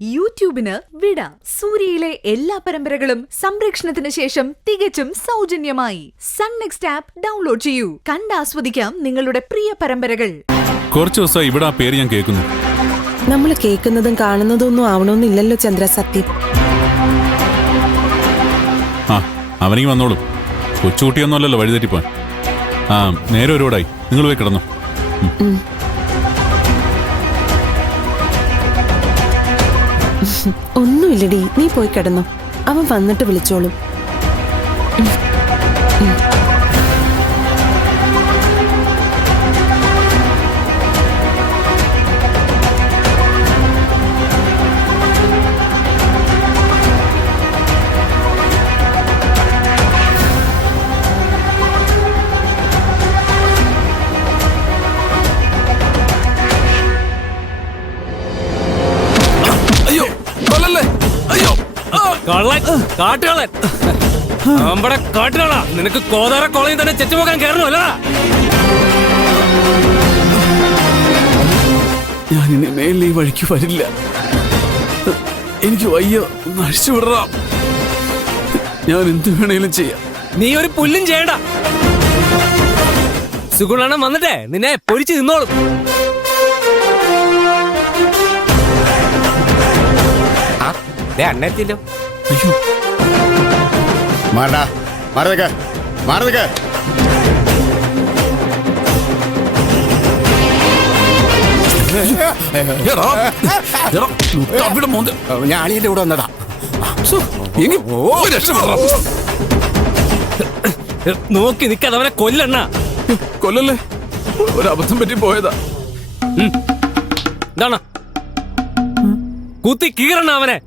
യൂട്യൂബിന് വിട. സൂര്യയിലെ എല്ലാ പരമ്പരകളും സംരക്ഷണത്തിന് ശേഷം തികച്ചും സൗജന്യമായി സൺ നെക്സ്റ്റ് ആപ്പ് ഡൗൺലോഡ് ചെയ്യൂ. കണ്ടാസ്വദിക്കാം നിങ്ങളുടെ പ്രിയ പരമ്പരകൾ. കുറച്ചു ദിവസമായി ഇവിടെ ആ പേര് ഞാൻ കേൾക്കുന്നു. നമ്മൾ കേൾക്കുന്നതും കാണുന്നതും ഒന്നും ആവണമെന്നില്ലല്ലോ ചന്ദ്ര. സത്യം. ആ അവനെങ്കിൽ വന്നോളൂ. കൊച്ചുകുട്ടിയൊന്നുമല്ലല്ലോ വഴിതെറ്റിപ്പോൻ. ആ നേരെ ഒരുപാടായി. നിങ്ങൾ പോയി കിടന്നു. ഒന്നുമില്ലടി, നീ പോയി കിടന്നു. അവൻ വന്നിട്ട് വിളിച്ചോളും. കാട്ടുകളൻ നമ്മുടെ കാട്ടുകളാ. നിനക്ക് കോതാര കോളയും തന്നെ ചെച്ചുപോകാൻ കയറണമല്ല. ഞാൻ ഇനി മേലിൽ ഈ വഴിക്ക് വരില്ല. എനിക്ക് വയ്യ, ഒന്ന് അഴിച്ചുവിടറാം. ഞാൻ എന്ത് വേണേലും ചെയ്യാം. നീ ഒരു പുല്ലും ചെയ്യണ്ട. സുഗുണണം വന്നിട്ടേ നിന്നെ പൊരിച്ചു നിന്നോളും. അണ്ണത്തില്ലോ. അയ്യോ, മാറടാ, മാറി നിൽക്ക്, മാറി നിൽക്ക്. ഞാൻ അളിയന്റെ കൂടെ വന്നതാ. നോക്കി നിൽക്കാതെ അവനെ കൊല്ലണ്ണ. കൊല്ലല്ലേ, ഒരബദ്ധം പറ്റി പോയതാ. എന്താണ് കുത്തി കീറണ അവനെ.